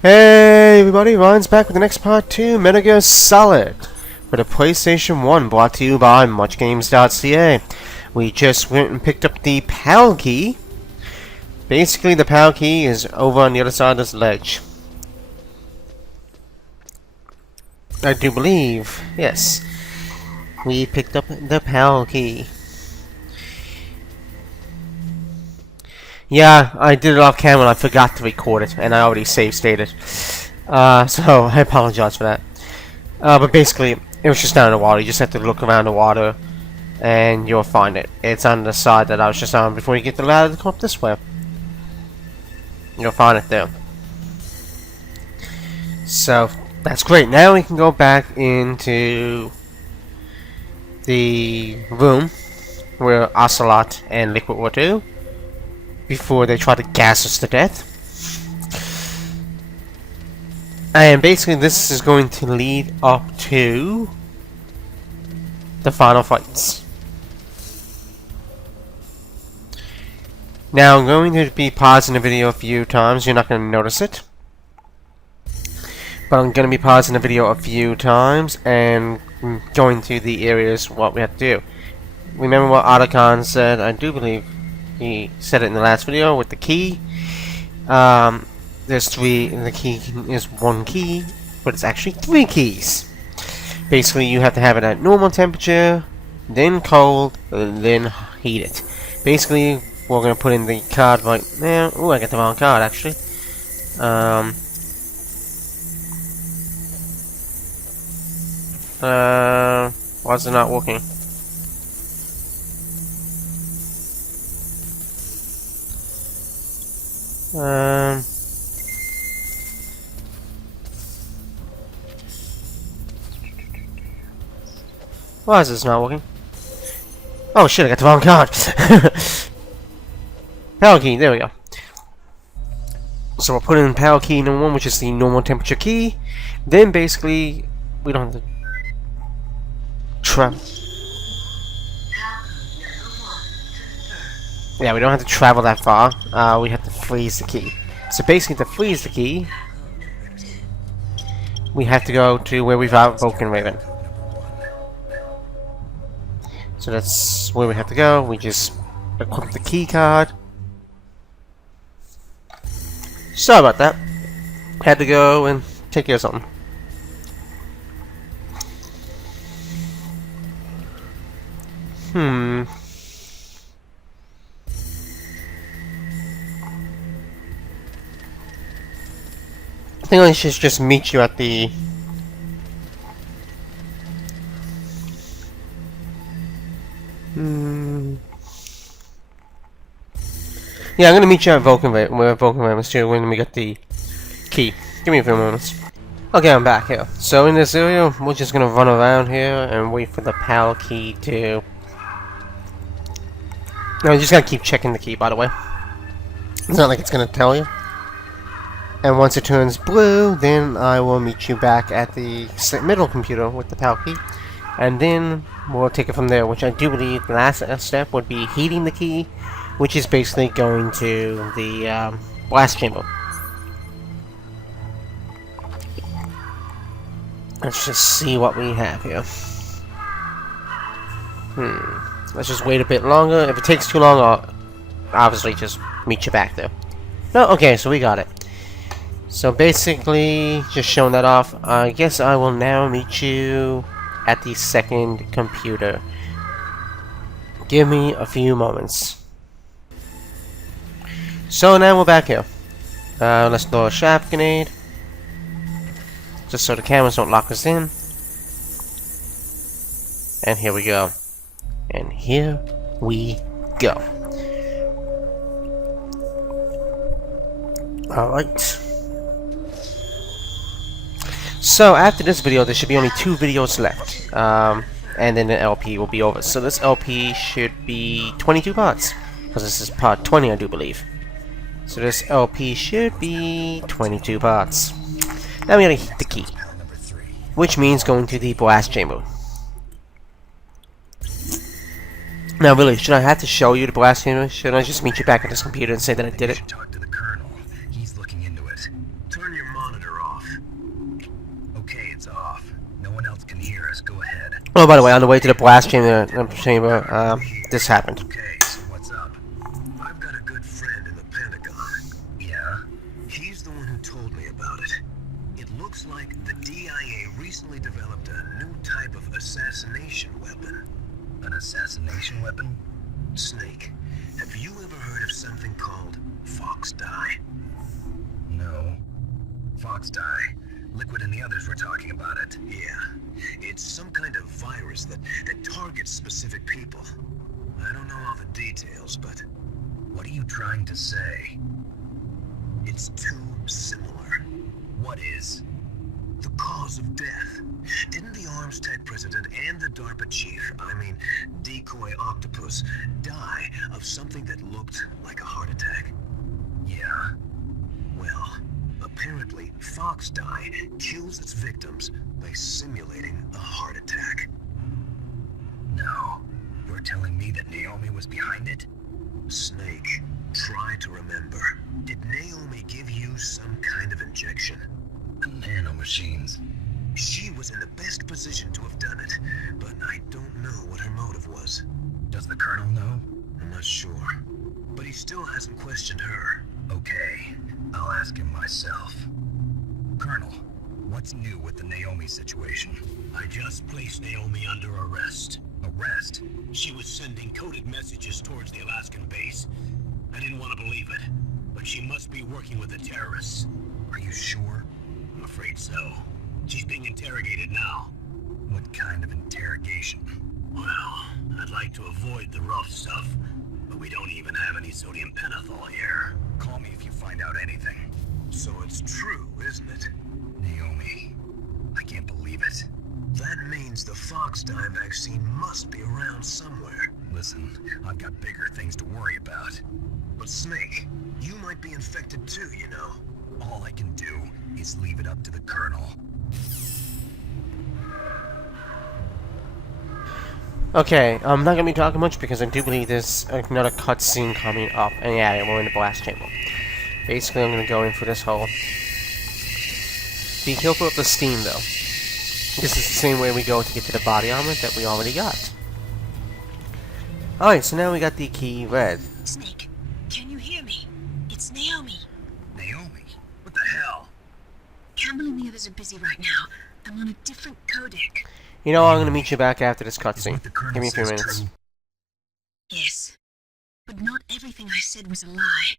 Hey everybody, Ryan's back with the next part 2, Metal Gear Solid for the PlayStation 1, brought to you by MuchGames.ca. We just went and picked up the PAL key. Basically, the PAL key is over on the other side of this ledge. I do believe, yes. We picked up the PAL key. Yeah, I did it off camera and I forgot to record it, and I already save stated. So I apologize for that. But basically, it was just down in the water. You just have to look around the water, and you'll find it. It's on the side that I was just on before you get the ladder to come up this way. You'll find it there. So, that's great. Now we can go back into the room where Ocelot and Liquid were to, before they try to gas us to death. And basically this is going to lead up to the final fights. Now I'm going to be pausing the video a few times. You're not going to notice it, but I'm going to be pausing the video a few times and going to the areas what we have to do. Remember what Otacon said? I do believe he said it in the last video with the key. There's three. The key is one key, but it's actually three keys. Basically, you have to have it at normal temperature, then cold, then heat it. Basically, we're gonna put in the card right now. Oh, I got the wrong card actually. Why is it not working? Why is this not working? Oh shit, I got the wrong card! Power key, there we go. So we'll put in power key number 1, which is the normal temperature key. Then basically, we don't have to travel. Yeah, we don't have to travel that far. We have to freeze the key. So basically, to freeze the key, we have to go to where we found Vulcan Raven. So that's where we have to go. We just equip the key card. Sorry about that. Had to go and take care of something. I think I should just meet you at the... Yeah, I'm gonna meet you at Vulcan Raven's too when we get the key. Give me a few moments. Okay, I'm back here. So in this area, we're just gonna run around here and wait for the PAL key to... No, you just gotta keep checking the key, by the way. It's not like it's gonna tell you. And once it turns blue, then I will meet you back at the middle computer with the PAL key. And then we'll take it from there, which I do believe the last step would be heating the key, which is basically going to the blast chamber. Let's just see what we have here. Let's just wait a bit longer. If it takes too long, I'll obviously just meet you back there. No, okay, so we got it. So basically, just showing that off, I guess I will now meet you at the second computer. Give me a few moments. So now we're back here. Let's throw a shaft grenade, just so the cameras don't lock us in. And here we go. And here we go. Alright. So after this video, there should be only 2 videos left. And then the LP will be over. So this LP should be 22 parts. Because this is part 20, I do believe. So this LP should be 22 parts. Now we gotta heat the key, which means going to the blast chamber. Now really, should I have to show you the blast chamber? Should I just meet you back at this computer and say that I did it? Talk to the colonel. He's looking into it. Turn your monitor off. Okay, it's off. No one else can hear us. Go ahead. Oh, by the way, on the way to the blast chamber, this happened. Okay, so what's up? I've got a good friend in the Pentagon. Yeah? He's the one who told me about it. It looks like the DIA recently developed a new type of assassination weapon. An assassination weapon? Snake, have you ever heard of something called Fox Dye? No. Fox Dye. Liquid and the others were talking about it. Yeah. It's some kind of virus that targets specific people. I don't know all the details, but... What are you trying to say? It's too similar. What is? The cause of death. Didn't the Arms Tech president and the DARPA chief, Decoy Octopus, die of something that looked like a heart attack? Yeah. Well, apparently Fox Dye kills its victims by simulating a heart attack. No. You're telling me that Naomi was behind it? Snake, try to remember. Did Naomi give you some kind of injection? Nanomachines. She was in the best position to have done it, but I don't know what her motive was. Does the Colonel know? I'm not sure. But he still hasn't questioned her. Okay, I'll ask him myself. Colonel, what's new with the Naomi situation? I just placed Naomi under arrest. Arrest? She was sending coded messages towards the Alaskan base. I didn't want to believe it, but she must be working with the terrorists. Are you sure? I'm afraid so. She's being interrogated now. What kind of interrogation? Well, I'd like to avoid the rough stuff, but we don't even have any sodium pentothal here. Call me if you find out anything. So it's true, isn't it? Naomi, I can't believe it. That means the Fox Dye vaccine must be around somewhere. Listen, I've got bigger things to worry about. But Snake, you might be infected too, you know. All I can do is leave it up to the Colonel. Okay, I'm not gonna be talking much because I do believe there's another cutscene coming up. And yeah, we're in the blast chamber. Basically, I'm gonna go in for this whole... Be careful of the steam, though. This is the same way we go to get to the body armor that we already got. Alright, so now we got the key red. Snake, can you hear me? It's Naomi. Naomi? What the hell? Campbell and the others are busy right now. I'm on a different codec. You know, I'm gonna meet you back after this cutscene. What the Colonel Give me a few says minutes. true? Yes. But not everything I said was a lie.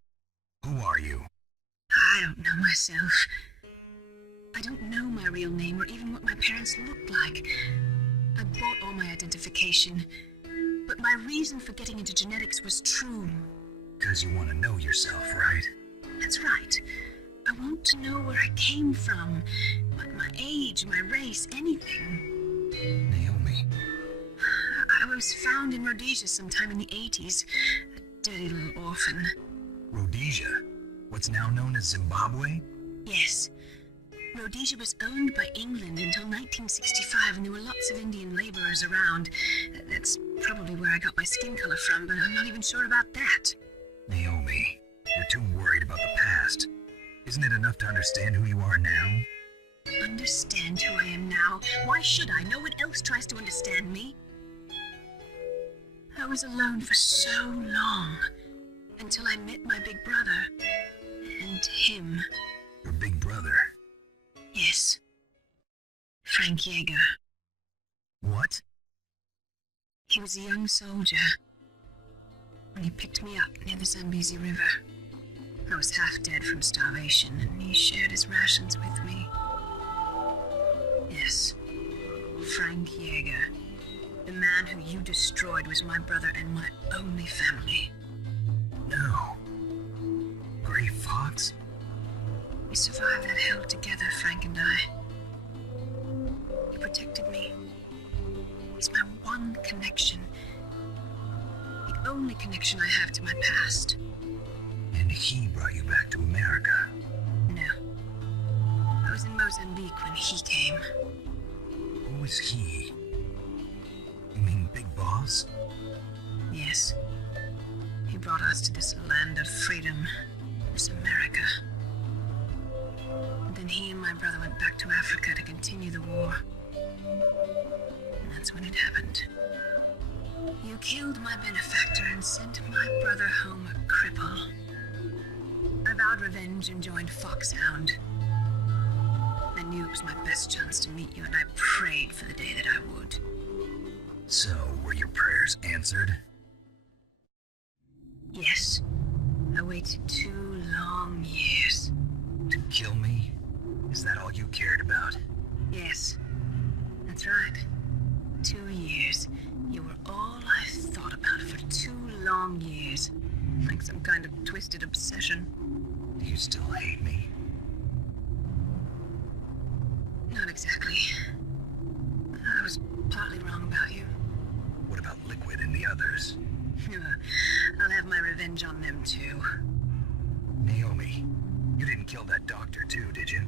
Who are you? I don't know myself. I don't know my real name or even what my parents looked like. I bought all my identification. But my reason for getting into genetics was true. Because you want to know yourself, right? That's right. I want to know where I came from. My age, my race, anything. Naomi. I was found in Rhodesia sometime in the 80s. A dirty little orphan. Rhodesia? What's now known as Zimbabwe? Yes. Rhodesia was owned by England until 1965, and there were lots of Indian laborers around. That's probably where I got my skin color from, but I'm not even sure about that. Naomi, you're too worried about the past. Isn't it enough to understand who you are now? Understand who I am now? Why should I? No one else tries to understand me. I was alone for so long, until I met my big brother. And him. Your big brother? Yes. Frank Yeager. What? He was a young soldier when he picked me up near the Zambezi River. I was half dead from starvation, and he shared his rations with me. Yes, Frank Yeager. The man who you destroyed was my brother and my only family. No. Gray Fox? We survived that hell together, Frank and I. He protected me. He's my one connection. The only connection I have to my past. And he brought you back to America? No. I was in Mozambique when he came. Who is he? You mean Big Boss? Yes. He brought us to this land of freedom, this America. my brother went back to Africa to continue the war. And that's when it happened. You killed my benefactor and sent my brother home a cripple. I vowed revenge and joined Foxhound. I knew it was my best chance to meet you, and I prayed for the day that I would. So, were your prayers answered? Yes. I waited 2 long years. To kill me? Is that all you cared about? Yes. That's right. 2 years. You were all I thought about for 2 long years. Like some kind of twisted obsession. Do you still hate me? Not exactly. I was partly wrong about you. What about Liquid and the others? I'll have my revenge on them too. Naomi, you didn't kill that doctor too, did you?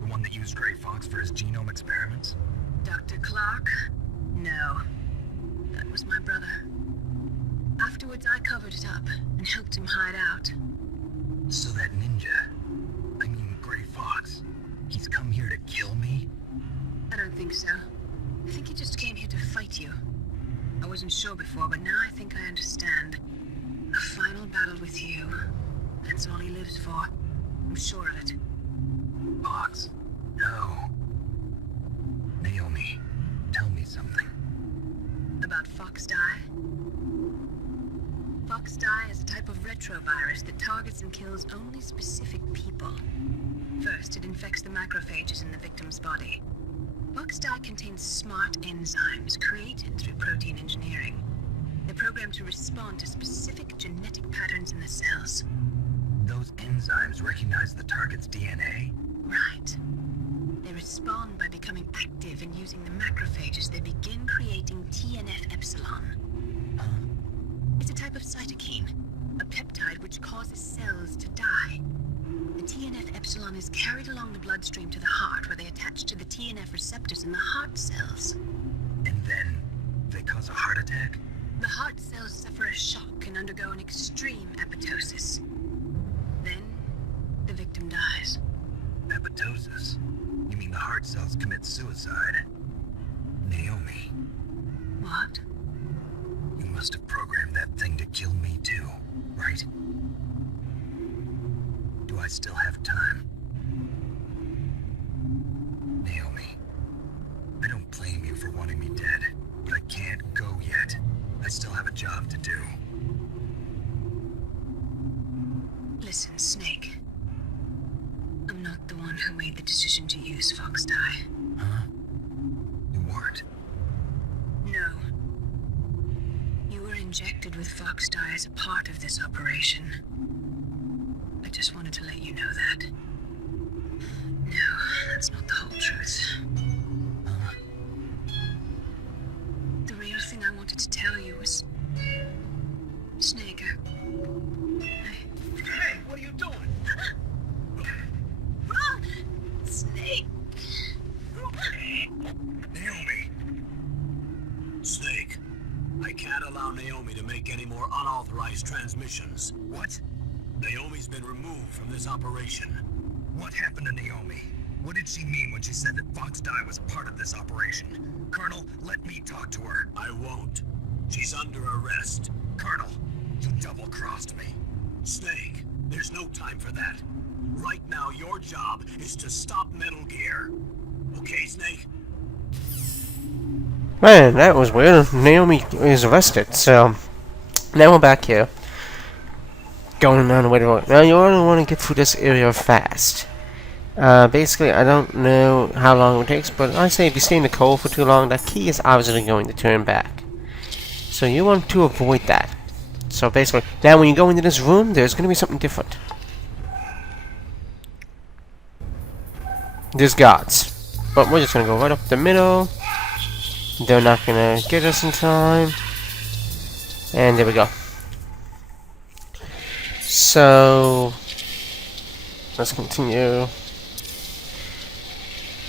The one that used Grey Fox for his genome experiments? Dr. Clark? No. That was my brother. Afterwards, I covered it up and helped him hide out. So that ninja, I mean Grey Fox, he's come here to kill me? I don't think so. I think he just came here to fight you. I wasn't sure before, but now I think I understand. A final battle with you. That's all he lives for. I'm sure of it. Fox? No. Naomi, tell me something. About Foxdie? Foxdie is a type of retrovirus that targets and kills only specific people. First, it infects the macrophages in the victim's body. Foxdie contains smart enzymes created through protein engineering. They're programmed to respond to specific genetic patterns in the cells. Those enzymes recognize the target's DNA? Right. They respond by becoming active and using the macrophages. They begin creating TNF-epsilon. Huh? It's a type of cytokine, a peptide which causes cells to die. The TNF-epsilon is carried along the bloodstream to the heart, where they attach to the TNF receptors in the heart cells. And then they cause a heart attack? The heart cells suffer a shock and undergo an extreme apoptosis. Then, the victim dies. Apoptosis? You mean the heart cells commit suicide? Naomi, What? you must have programmed that thing to kill me too, right? Do I still have time? Naomi, I don't blame you for wanting me dead, but I can't go yet. I still have a job to do. Listen, Snake. I'm not the one who made the decision to use Foxdie. Huh? You weren't? No. You were injected with Foxdie as a part of this operation. I just wanted to let you know that. No, that's not the whole truth. Huh? The real thing I wanted to tell you was... Snake, Hey, what are you doing? Snake! Naomi! Snake, I can't allow Naomi to make any more unauthorized transmissions. What? Naomi's been removed from this operation. What happened to Naomi? What did she mean when she said that Foxdie was a part of this operation? Colonel, let me talk to her. I won't. She's under arrest. Colonel, you double-crossed me. Snake, there's no time for that. Right now, your job is to stop Metal Gear. Okay, Snake? Man, that was weird. Naomi is arrested, so now we're back here. Going down the way to work. Now you only want to get through this area fast. Basically, I don't know how long it takes, but I say if you stay in the cold for too long, that key is obviously going to turn back. So you want to avoid that. So basically, now when you go into this room, there's going to be something different. There's guards. But we're just going to go right up the middle. They're not going to get us in time. And there we go. So, let's continue.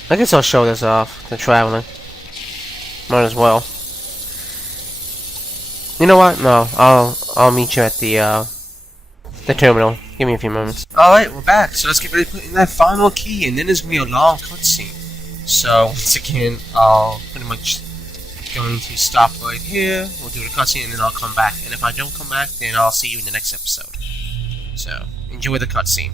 I guess I'll show this off, the traveling. Might as well. You know what? No, I'll meet you at the terminal Give me a few moments. Alright, we're back. So let's get ready to put in that final key, and then there's going to be a long cutscene. So, once again, I'll pretty much going to stop right here. We'll do the cutscene, and then I'll come back. And if I don't come back, then I'll see you in the next episode. So, enjoy the cutscene.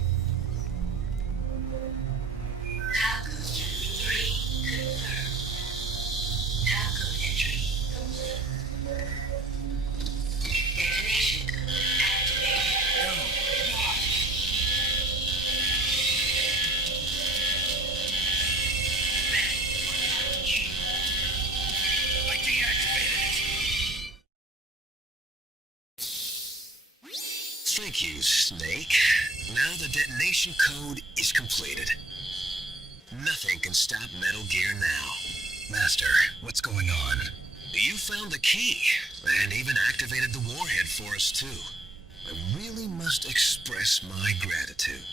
Thank you, Snake. Now the detonation code is completed. Nothing can stop Metal Gear now. Master, what's going on? You found the key, and even activated the warhead for us too. I really must express my gratitude.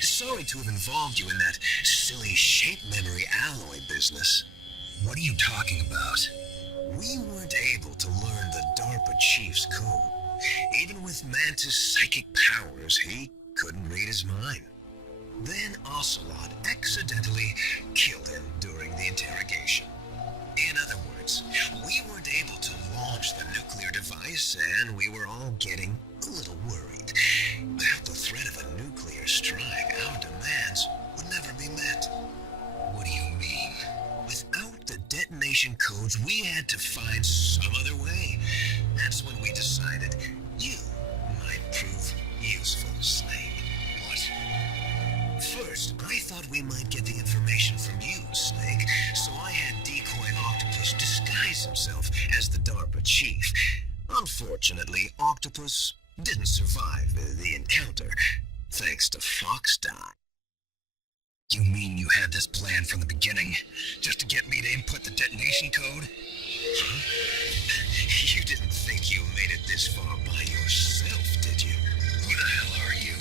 Sorry to have involved you in that silly shape memory alloy business. What are you talking about? We weren't able to learn the DARPA chief's code. Even with Mantis' psychic powers, he couldn't read his mind. Then Ocelot accidentally killed him during the interrogation. In other words, we weren't able to launch the nuclear device, and we were all getting a little worried. Without the threat of a nuclear strike, our demands would never be met. What do you mean? Without the detonation codes, we had to find some other way. That's when we decided you might prove useful, Snake. What? First, I thought we might get the information from you, Snake, so I had Decoy Octopus disguise himself as the DARPA chief. Unfortunately, Octopus didn't survive the encounter, thanks to Fox Die. You mean you had this plan from the beginning, just to get me to input the detonation code? Huh? You didn't think you made it this far by yourself, did you? Who the hell are you?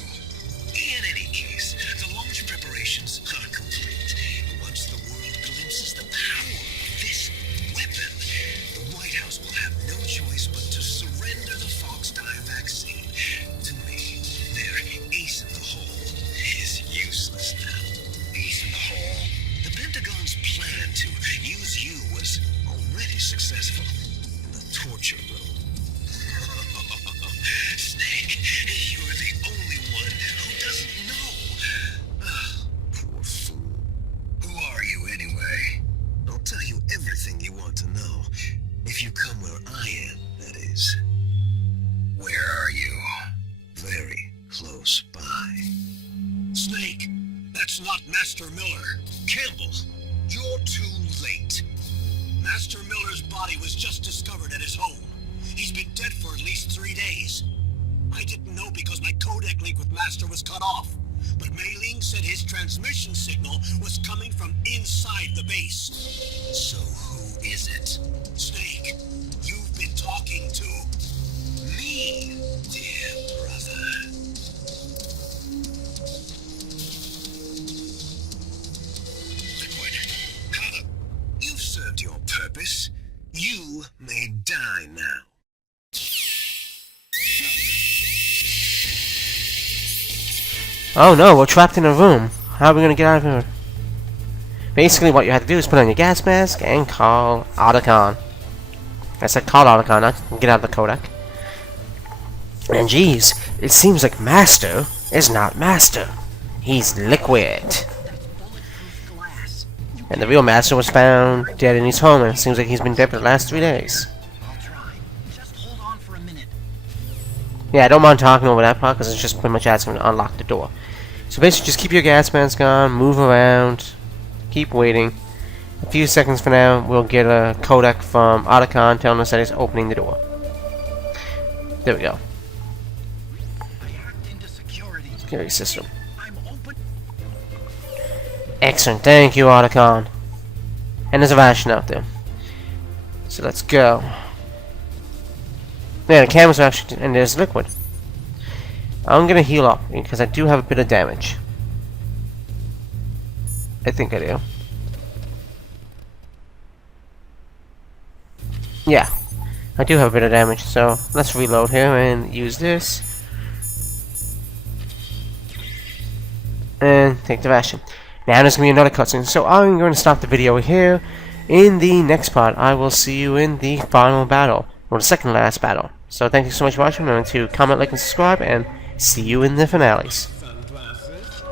In any case, the launch preparations are complete. Once the world glimpses the power of this weapon, the White House will have no choice but to surrender the Fox Die vaccine to me. Their ace in the hole is useless now. Ace in the hole? The Pentagon's plan to use you was already successful in the torture room. Snake, you're the only one who doesn't know. Poor fool. Who are you anyway? I'll tell you everything you want to know. If you come where I am, that is. Where are you? Very close by. Snake, that's not Master Miller. Campbell, you're too late. Master Miller's body was just discovered at his home. He's been dead for at least 3 days. I didn't know because my codec link with Master was cut off. But Mei Ling said his transmission signal was coming from inside the base. So who is it? Snake, you've been talking to me, dear brother. Liquid, how the... You've served your purpose. You may die now. Oh no, we're trapped in a room. How are we gonna get out of here? Basically, what you have to do is put on your gas mask and call Otacon. I said call Otacon, not get out of the codec. And geez, it seems like Master is not Master. He's Liquid. And the real Master was found dead in his home, and it seems like he's been dead for the last 3 days. I'll try. Just hold on for a minute. Yeah, I don't mind talking over that part because it's just pretty much asking him to unlock the door. So basically, just keep your gas mask on, move around, keep waiting. A few seconds from now, we'll get a codec from Otacon telling us that he's opening the door. There we go. I hacked into security. Security system. I'm open. Excellent, thank you, Otacon. And there's a ration out there. So let's go. Yeah, the cameras are actually... and there's Liquid. I'm gonna heal up, because I do have a bit of damage. I think I do. Yeah, I do have a bit of damage, so let's reload here and use this. and take the ration. Now there's going to be another cutscene, so I'm going to stop the video here. In the next part, I will see you in the final battle, or the second last battle. So thank you so much for watching. Remember to comment, like, and subscribe, and see you in the finales. Sunglasses?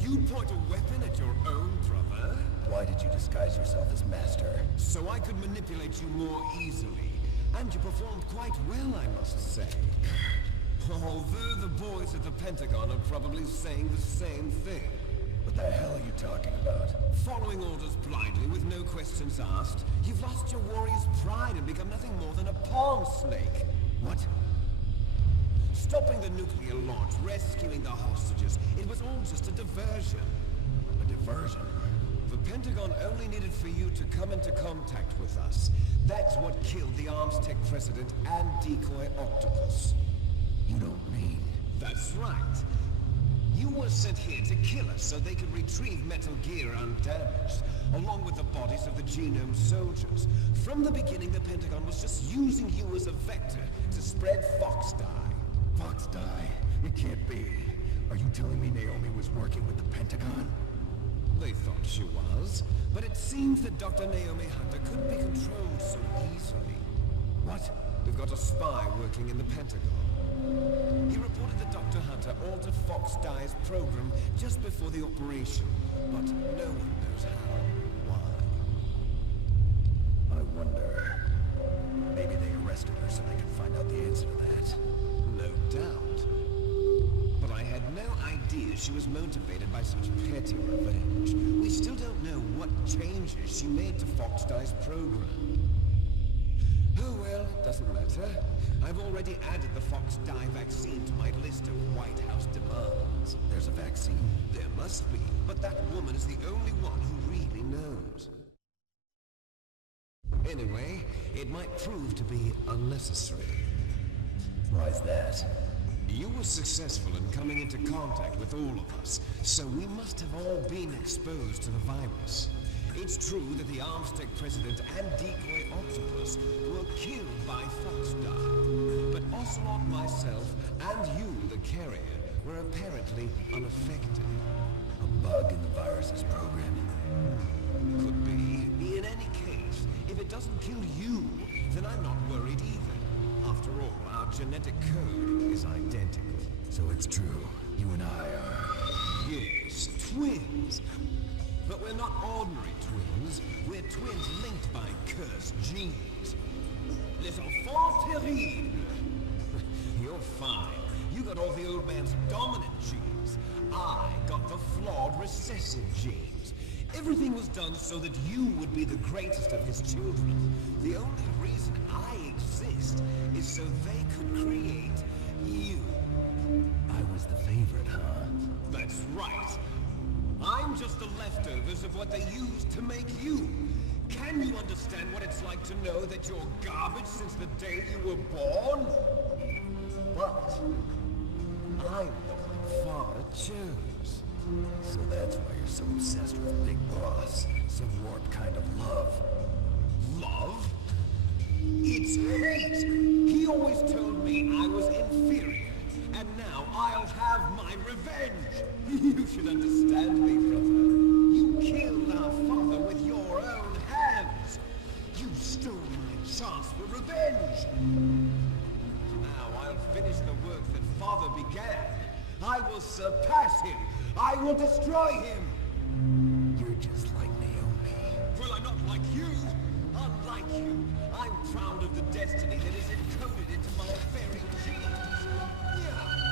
You point a weapon at your own brother? Why did you disguise yourself as master? So I could manipulate you more easily. And you performed quite well, I must say. Although the boys at the Pentagon are probably saying the same thing. What the hell are you talking about? Following orders blindly with no questions asked, you've lost your warrior's pride and become nothing more than a pawn snake. What? Stopping the nuclear launch, rescuing the hostages, it was all just a diversion. A diversion? The Pentagon only needed for you to come into contact with us. That's what killed the Armstech president and decoy Octopus. You don't mean... That's right. You were sent here to kill us so they could retrieve Metal Gear undamaged, along with the bodies of the Genome soldiers. From the beginning, the Pentagon was just using you as a vector to spread Fox Dye. Fox Dye? It can't be. Are you telling me Naomi was working with the Pentagon? They thought she was, but it seems that Dr. Naomi Hunter couldn't be controlled so easily. What? We've got a spy working in the Pentagon. He reported that Dr. Hunter altered Fox Dye's program just before the operation, but no one knows how or why. I wonder... Maybe they arrested her so they could find out the answer to that. No doubt. But I had no idea she was motivated by such petty revenge. We still don't know what changes she made to Fox Dye's program. Oh well, it doesn't matter. I've already added the Fox Dye vaccine to my list of White House demands. There's a vaccine. There must be, but that woman is the only one who really knows. Anyway, it might prove to be unnecessary. Why's that? You were successful in coming into contact with all of us, so we must have all been exposed to the virus. It's true that the Armstech president and decoy Octopus were killed by Fox Dye, but Ocelot, myself, and you, the carrier, were apparently unaffected. A bug in the virus's programming. Could be. In any case, if it doesn't kill you, then I'm not worried either. After all, our genetic code is identical. So it's true. You and I are... Yes, twins. But we're not ordinary twins. We're twins linked by cursed genes. Les enfants terribles. You're fine. You got all the old man's dominant genes. I got the flawed recessive genes. Everything was done so that you would be the greatest of his children. The only reason I exist is so they could create you. I was the favorite, huh? That's right. I'm just the leftovers of what they used to make you. Can you understand what it's like to know that you're garbage since the day you were born? But I'm the one Father chose. So that's why you're so obsessed with Big Boss. Some warped kind of love. Love? It's hate! He always told me I was inferior, and now I'll have my revenge! You should understand me, brother. You killed our father with your own hands! You stole my chance for revenge! Now I'll finish the work that father began. I will surpass him! I will destroy him! You're just like Naomi. Well, I'm not like you. Unlike you, I'm proud of the destiny that is encoded into my very genes. Yeah,